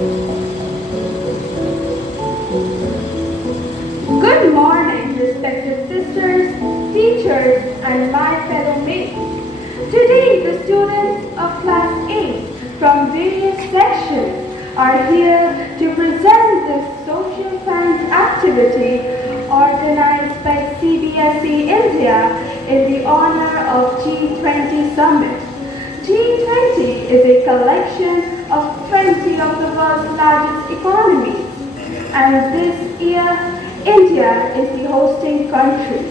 Good morning, respected sisters, teachers, and my fellow mates. Today, the students of Class 8 from various sections are here to present this social science activity organized by CBSE India in the honor of G20 Summit. G20 is a collection of 20 of the world's largest economies, and this year India is the hosting country.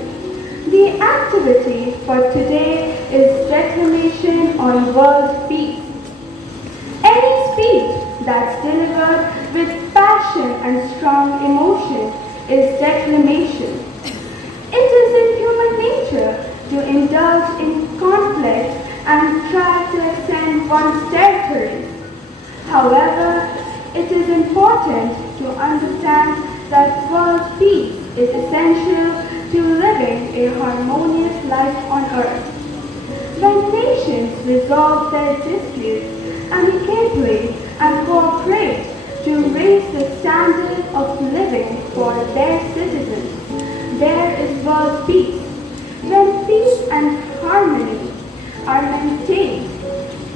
The activity for today is Declamation on World Peace. Any speech that's delivered with passion and strong emotion is declamation. It is in human nature to indulge in conflict and try to extend one's territories. However, it is important to understand that world peace is essential to living a harmonious life on earth. When nations resolve their disputes amicably and cooperate to raise the standard of living for their citizens, there is world peace. When peace and harmony are maintained,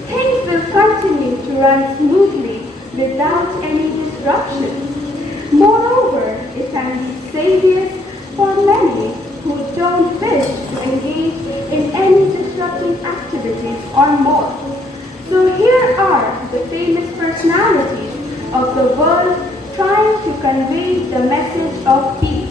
things will continue to run smoothly without any disruptions. Moreover, it can be saviors for many who don't wish to engage in any disrupting activities or more. So here are the famous personalities of the world trying to convey the message of peace.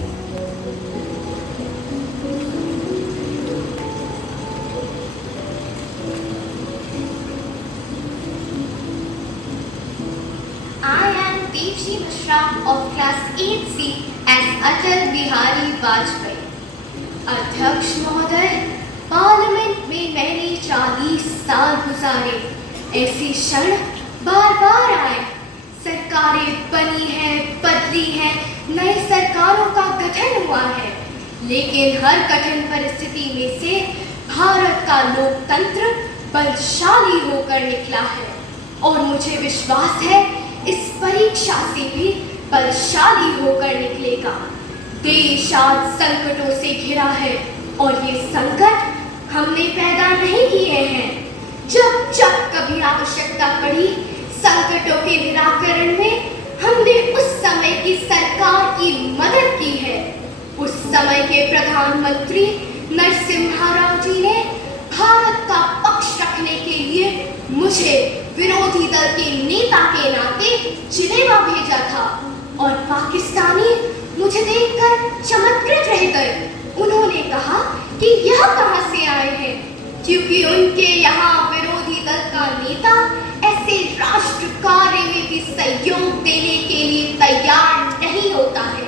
of Class 8C as Atal Bihari Vajpayee. अध्यक्ष महोदय, parliament में मैंने 40 साल गुजारे। ऐसे क्षण बार बार आए। सरकारें बनी हैं, बदली हैं, नई सरकारों का गठन हुआ है, लेकिन हर कठिन परिस्थिति में से भारत का लोकतंत्र बलशाली होकर निकला है और मुझे विश्वास है इस परीक्षा से भी बलशाली होकर निकलेगा। देश आज संकटों से घिरा है और ये संकट हमने पैदा नहीं किए हैं। जब जब कभी आवश्यकता पड़ी संकटों के निराकरण में, हमने उस समय की सरकार की मदद की है। उस समय के प्रधानमंत्री नरसिम्हा राव जी ने भारत का पक्ष रखने के लिए मुझे विरोधी दल के नेता के नाते जिनेवा भेजा था और पाकिस्तानी मुझे देखकर चमत्कृत रह गए। उन्होंने कहा कि यह कहां से आए हैं, क्योंकि उनके यहाँ विरोधी दल का नेता ऐसे राष्ट्र कार्य में भी सहयोग देने के लिए तैयार नहीं होता है।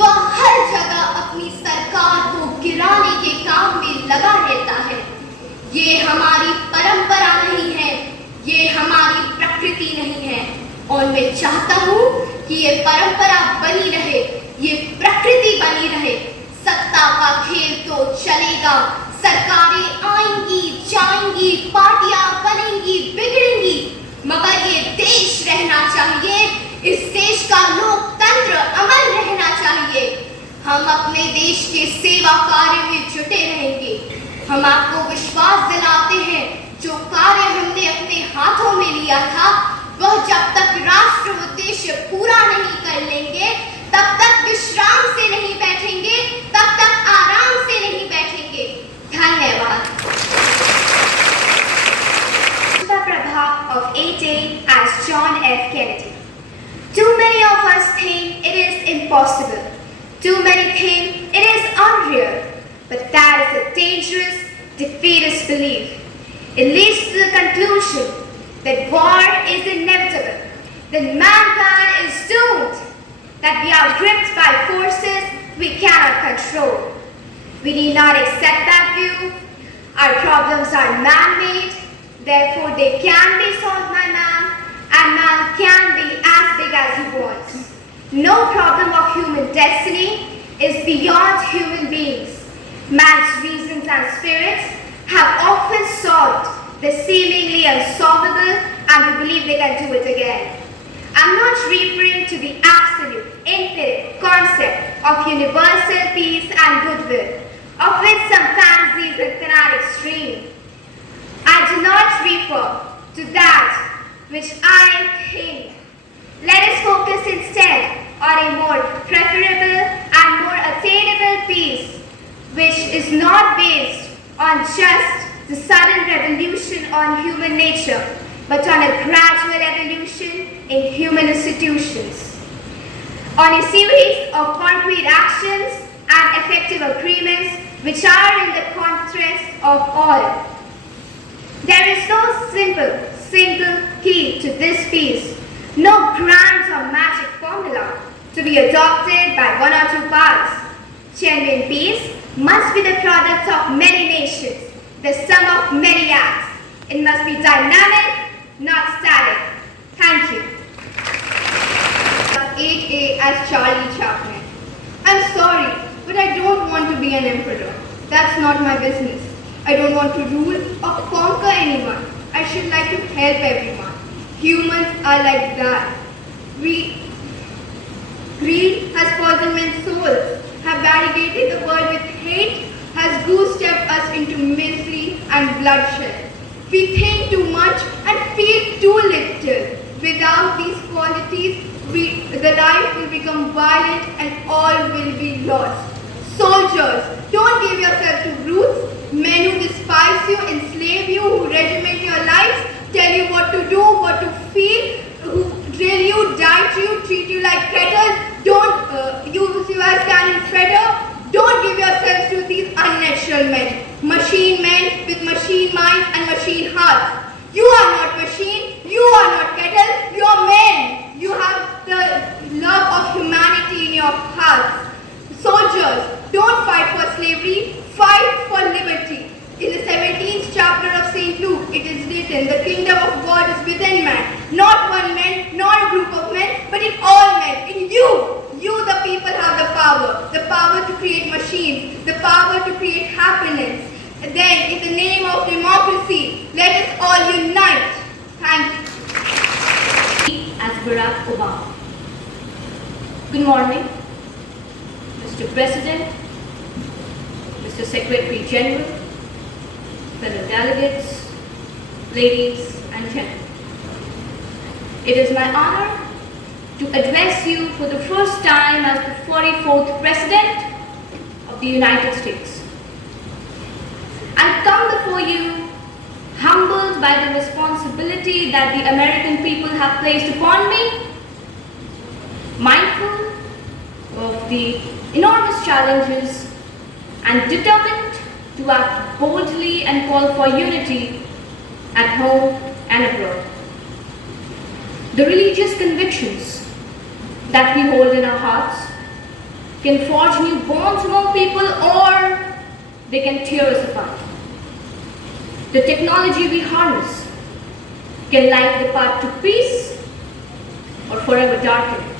वह हर जगह अपनी सरकार को गिराने के काम में लगा रहता है। ये हमारी परंपरा नहीं है, ये हमारी प्रकृति नहीं है और मैं चाहता हूँ कि ये परंपरा बनी रहे, ये प्रकृति बनी रहे। सत्ता का खेल तो चलेगा, सरकारें आएंगी जाएंगी, पार्टियां बनेंगी बिगड़ेंगी, मगर ये देश रहना चाहिए, इस देश का लोकतंत्र अमर रहना चाहिए। हम अपने देश के सेवा कार्य में जुटे रहेंगे। हम आपको विश्वास दिलाते हैं, जो कार्य हमने अपने हाथों में लिया था, वह जब तक राष्ट्र उद्देश्य पूरा नहीं कर लेंगे, तब तक विश्राम से नहीं बैठेंगे, तब तक आराम से नहीं बैठेंगे। धन्यवाद। Prabha of 8A as John F. Kennedy. Too many of us think it is impossible. Too many think it is unreal. But that is a dangerous, defeatist belief. It leads to the conclusion that war is inevitable, that mankind is doomed, that we are gripped by forces we cannot control. We need not accept that view. Our problems are man-made, therefore they can be solved by man, and man can be as big as he wants. No problem of human destiny is beyond human beings. Man's reasons and spirits have often solved the seemingly unsolvable, and we believe they can do it again. I'm not referring to the absolute, infinite concept of universal peace and goodwill, of which some fancies and fanatics dream. I do not refer to that which I think. Let us focus instead on a more preferable and more attainable peace, which is not based on just the sudden revolution on human nature, but on a gradual evolution in human institutions, on a series of concrete actions and effective agreements which are in the interest of all. There is no single key to this peace, no grand or magic formula to be adopted by one or two powers. Genuine peace must be the product of many nations, the sum of many acts. It must be dynamic, not static. Thank you. 8A as Charlie Chaplin. I'm sorry, but I don't want to be an emperor. That's not my business. I don't want to rule or conquer anyone. I should like to help everyone. Humans are like that. Greed has poisoned men's souls, have barricaded the world with hate, has goose-stepped us into misery and bloodshed. We think too much and feel too little. Without these qualities, the life will become violent and all will be lost. Soldiers, don't give yourself to brutes, men who despise you, enslave you, who regiment your lives, tell you what to do, what to feel, who drill you, diet you, treat you like cattle. Don't use you as cannon fodder. Don't give yourselves to these unnatural men, machine men with machine minds and machine hearts. You are not machine, you are not cattle, you are men. You have the love of humanity in your hearts. Soldiers, don't fight for slavery, fight for liberty. In the 17th chapter of St. Luke, it is written, the kingdom of God is within man. Not one man, not a group of men, but in all men. In you. You, the people, have the power to create machines, the power to create happiness. And then, in the name of democracy, let us all unite. Thank you. As Barack Obama. Good morning, Mr. President, Mr. Secretary General, fellow delegates, ladies and gentlemen. It is my honor to address you for the first time as the 44th President of the United States. I come before you humbled by the responsibility that the American people have placed upon me, mindful of the enormous challenges and determined to act boldly and call for unity at home and abroad. The religious convictions that we hold in our hearts can forge new bonds among people, or they can tear us apart. The technology we harness can light the path to peace or forever darken it.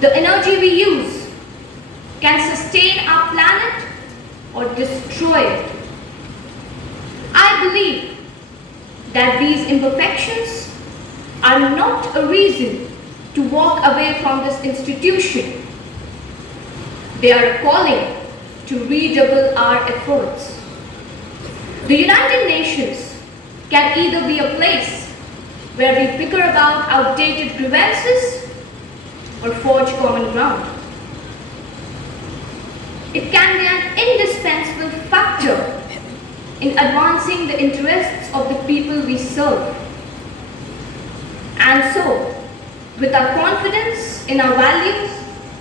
The energy we use can sustain our planet or destroy it. I believe that these imperfections are not a reason to walk away from this institution. They are a calling to redouble our efforts. The United Nations can either be a place where we bicker about outdated grievances or forge common ground. It can be an indispensable factor in advancing the interests of the people we serve. And so, with our confidence in our values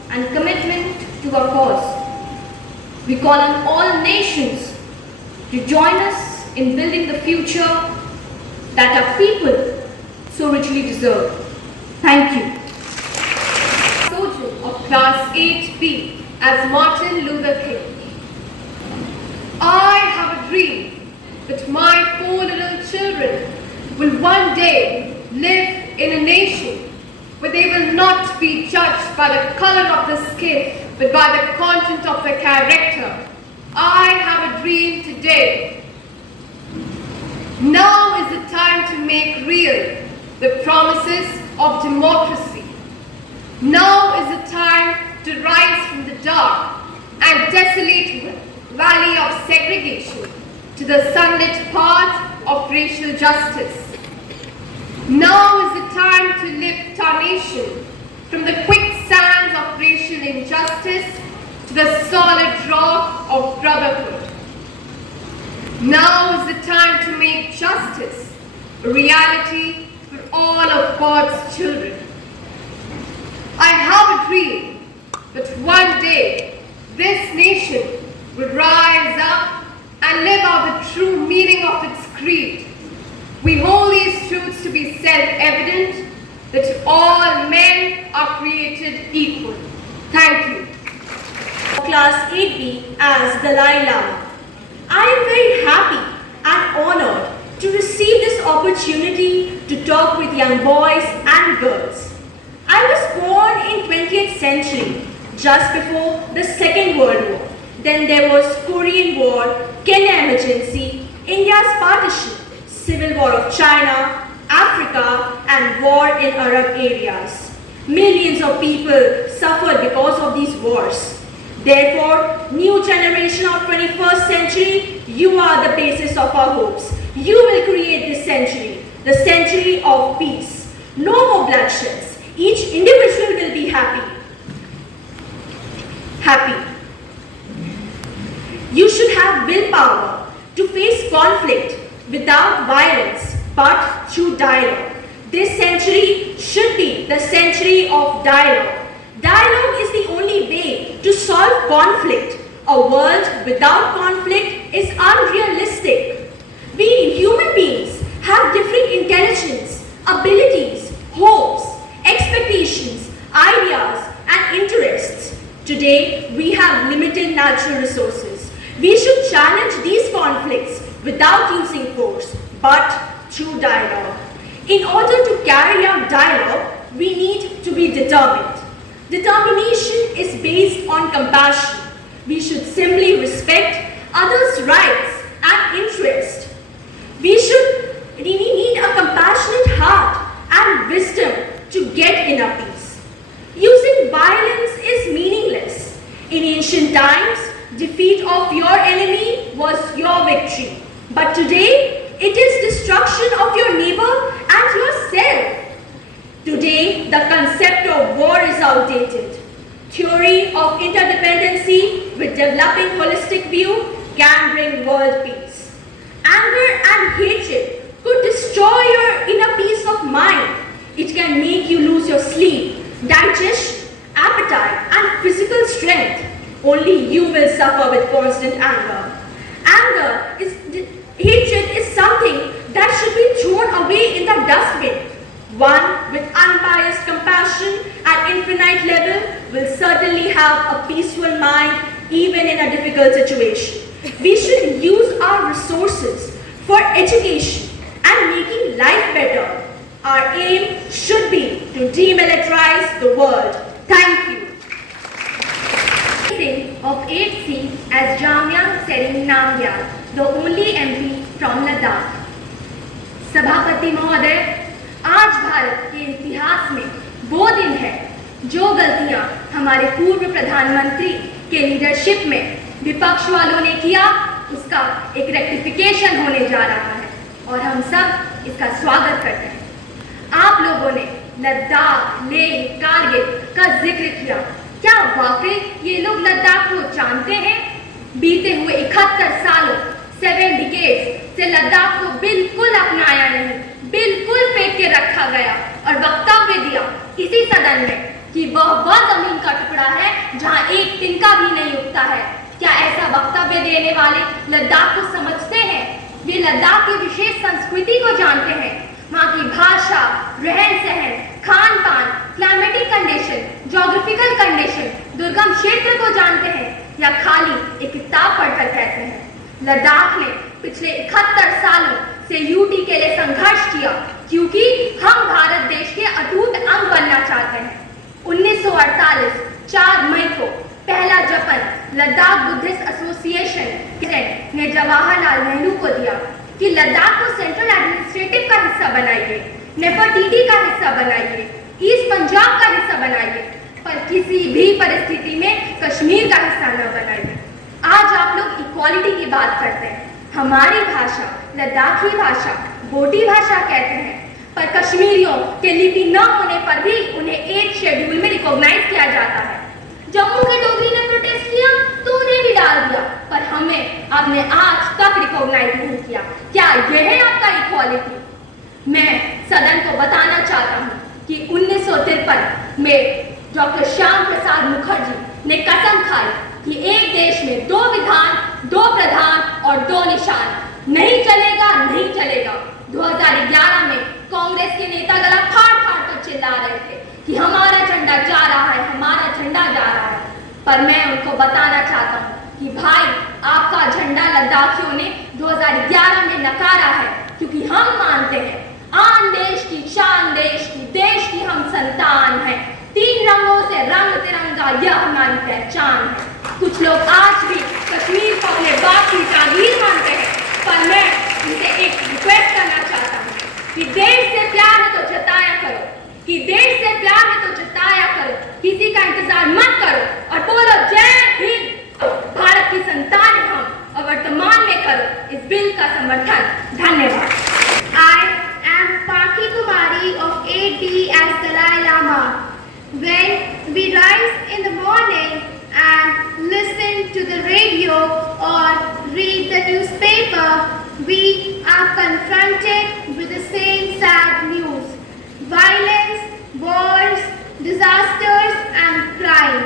and commitment to our cause, we call on all nations to join us in building the future that our people so richly deserve. Thank you. Soldier of Class 8B as Martin Luther King. I have a dream that my 4 little children will one day live in a nation where they will not be judged by the color of the skin, but by the content of their character. I have a dream today. Now is the time to make real the promises of democracy. Now is the time to rise from the dark and desolate valley of segregation to the sunlit path of racial justice. Now is the time to lift our nation from the quicksands of racial injustice to the solid rock of brotherhood. Now is the time to make justice a reality for all of God's children. I have a dream that one day this nation will rise up and live out the true meaning of its creed. We hold these truths to be self-evident, that all men are created equal. Thank you. Class 8B as Dalai Lama. I am very happy and honored to receive this opportunity to talk with young boys and girls. I was born in 20th century, just before the Second World War. Then there was Korean War, Kenya emergency, India's partition, Civil War of China, Africa, and war in Arab areas. Millions of people suffered because of these wars. Therefore, new generation of 21st century, you are the basis of our hopes. You will create this century, the century of peace. No more bloodsheds. Each individual will be happy. You should have willpower to face conflict without violence, but through dialogue. This century should be the century of dialogue. Dialogue is the only way to solve conflict. A world without conflict is unrealistic. We human beings have different intelligence, abilities, hopes, expectations, ideas, and interests. Today, we have limited natural resources. We should challenge these conflicts without using force, but through dialogue. In order to carry out dialogue, we need to be determined. Determination is based on compassion. We should simply respect others' rights and interests. We need a compassionate heart and wisdom to get inner peace. Using violence is meaningless. In ancient times, defeat of your enemy was your victory. But today, it is destruction of your neighbor and yourself. Today, the concept of war is outdated. Theory of interdependency with developing holistic view can bring world peace. Anger and hatred could destroy your inner peace of mind. It can make you lose your sleep, digestion, appetite, and physical strength. Only you will suffer with constant anger. Hatred is something that should be thrown away in the dustbin. One with unbiased compassion at infinite level will certainly have a peaceful mind even in a difficult situation. We should use our resources for education and making life better. Our aim should be to demilitarize the world. Thank you. Of 8C as Jamyang Sering Namgyal, the only MP from Ladakh. सभापति महोदय, आज भारत के इतिहास में वो दिन है जो गलतियां हमारे पूर्व प्रधानमंत्री के लीडरशिप में विपक्ष वालों ने किया, उसका एक रेक्टिफिकेशन होने जा रहा है और हम सब इसका स्वागत करते हैं। आप लोगों ने लद्दाख, लेह, कारगिल का जिक्र किया। क्या वाकई ये लोग लद्दाख को जानते हैं? बीते हुए 71 सालों 7 डिकेड्स से लद्दाख को बिल्कुल अपनाया नहीं, बिल्कुल फेंक के रखा गया और वक्तव्य दिया इसी सदन में कि वह जमीन का टुकड़ा है जहां एक तिनका भी नहीं उगता है। क्या ऐसा वक्तव्य देने वाले लद्दाख को समझते हैं? वे लद्दाख की विशेष संस्कृति को जानते हैं, वहाँ की भाषा, रहन सहन, खान पान, क्लाइमेटिक कंडीशन, ज्योग्राफिकल कंडीशन, दुर्गम क्षेत्र को जानते हैं या खाली एक किताब पढ़कर कहते हैं? लद्दाख ने पिछले 71 सालों से यूटी के लिए संघर्ष किया क्योंकि हम भारत देश के अटूट अंग बनना चाहते हैं। 1948 4 मई को पहला ज्ञापन लद्दाख बुद्धिस्ट एसोसिएशन ने जवाहरलाल नेहरू को दिया कि लद्दाख को सेंट्रल एडमिनिस्ट्रेटिव का हिस्सा बनाइए। नेफरटीटी का हिस्सा बनाइए, ईस्ट पंजाब का हिस्सा बनाइए, पर किसी भी परिस्थिति में कश्मीर का हिस्सा न बनाइए। आज आप लोग इक्वालिटी की बात करते हैं। हमारी भाषा, लद्दाखी भाषा, बोटी भाषा कहते हैं, पर कश्मीरियों के लिपि न होने पर भी उन्हें एक शेड्यूल में रिकॉग्नाइज किया जाता है। जम्मू के डोगरी ने प्रोटेस्ट किया तो उन्हें भी डाल दिया, पर हमें आपने आज तक रिकॉग्नाइज नहीं किया। क्या यह है आपका इक्वालिटी? मैं सदन को बताना चाहता हूँ कि 1953 में डॉक्टर श्याम प्रसाद मुखर्जी ने कसम खाई कि एक देश में 2 विधान, 2 प्रधान और 2 निशान नहीं चलेगा, नहीं चलेगा। 2011 में कांग्रेस के नेता गला फाड़ फाड़ कर चिल्ला रहे थे कि हमारा झंडा जा रहा है, हमारा झंडा जा रहा है, पर मैं उनको बताना चाहता हूँ कि भाई आपका झंडा लद्दाखियों ने 2011 में नकारा है, क्योंकि हम मानते हैं आन देश की शान देश की हम संतान हैं। 3 रंगों से रंग तिरंगा यह हमारी पहचान है। कुछ लोग आज भी कश्मीर को अपने बाप की जागीर मानते हैं, पर मैं उनसे एक रिक्वेस्ट करना चाहता हूँ कि देश से प्यार है तो जताया करो, कि देश से प्यार है तो जताया करो, किसी का इंतजार मत करो और बोलो जय हिंद। भारत की संतान है हम और वर्तमान में करो इस बिल का समर्थन। धन्यवाद। I am Paki Kumari of 8D as Dalai Lama. When we rise in the morning and listen to the radio or read the newspaper, we are confronted with the same sad news: violence, wars, disasters and crime.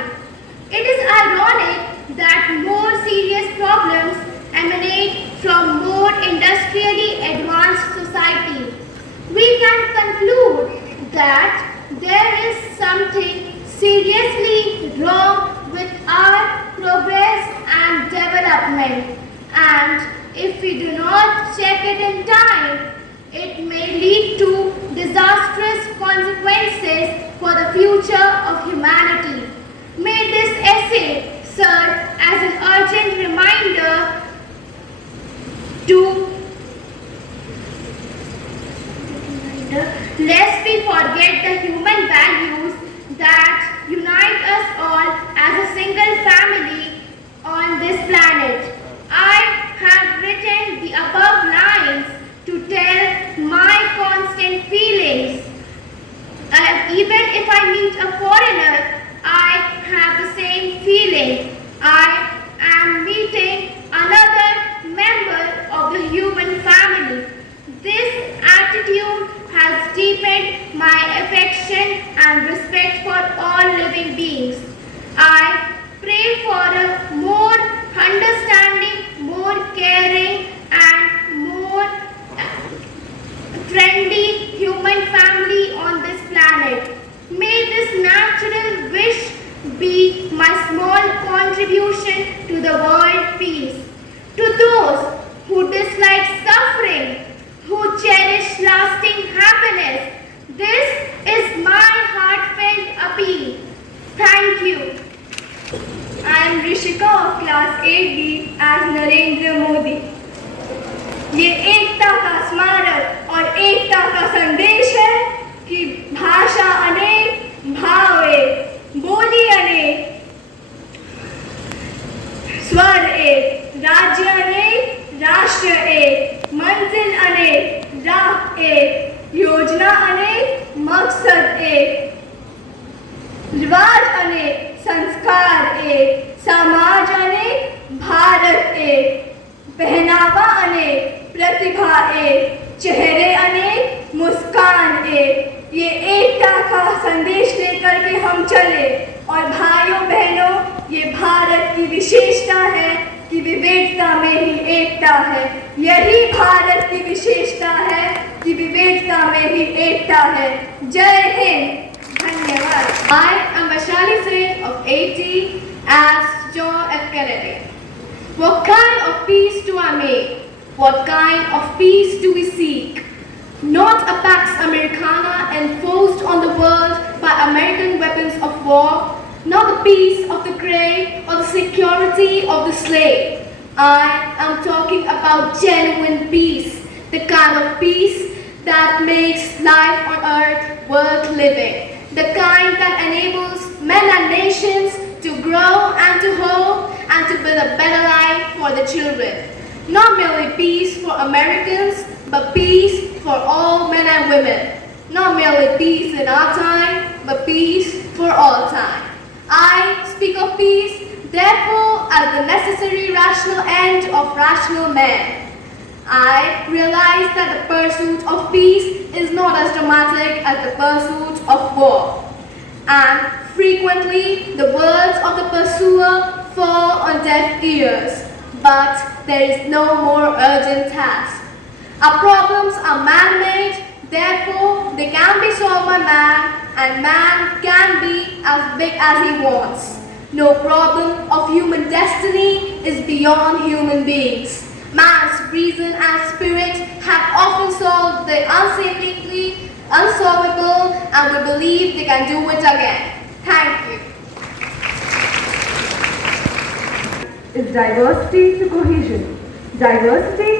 It is ironic that more serious problems emanate from more industrially advanced society. We can conclude that there is something seriously wrong with our progress and development, and if we do not check it in time, it may lead to disastrous consequences for the future of humanity. May this essay serve as an urgent reminder to lest we forget the human values that unite us all as a single family on this planet. I have written the above lines to tell my constant feelings. Even if I meet a foreigner, I have the same feeling. I am meeting another member of the human family. This attitude has deepened my affection and respect for all living beings. I pray for a more understanding, more caring and more friendly human family on this planet. May this natural wish be my small contribution to the world peace. To those who dislike suffering, who cherish lasting happiness, this is my heartfelt appeal. Thank you. I am Rishika of class 8D as Narendra Modi. ये एकता का स्मारक और एकता का संदेश है कि भाषा अनेक, भाव एक, बोली अनेक, स्वर एक, राज्य अनेक, राष्ट्र एक, मंजिल अनेक, राह एक, योजना अनेक, मकसद एक, रिवाज अनेक, संस्कार एक, समाज अनेक, भारत एक, पहनावा अनेक, प्रतिभा एक, चेहरे अनेक, मुस्कान एक। ये एकता का संदेश लेकर के हम चले और भाइयों बहनों, ये भारत की विशेषता है कि विविधता में ही एकता है। यही भारत की विशेषता है कि विविधता में ही एकता है। जय हिंद। धन्यवाद। I am Vaishali Singh of 80 as John F. Kennedy. What kind of peace do I make? What kind of peace do we seek? Not a Pax Americana enforced on the world by American weapons of war, not the peace of the grave or the security of the slave. I am talking about genuine peace, the kind of peace that makes life on earth worth living, the kind that enables men and nations to grow and to hope and to build a better life for the children. Not merely peace for Americans, but peace for all men and women. Not merely peace in our time, but peace for all time. I speak of peace, therefore, as the necessary rational end of rational men. I realize that the pursuit of peace is not as dramatic as the pursuit of war. And frequently, the words of the pursuer fall on deaf ears. But there is no more urgent task. Our problems are man-made, therefore they can be solved by man, and man can be as big as he wants. No problem of human destiny is beyond human beings. Man's reason and spirit have often solved the unseemingly unsolvable, and we believe they can do it again. Thank you. Is diversity to cohesion. Diversity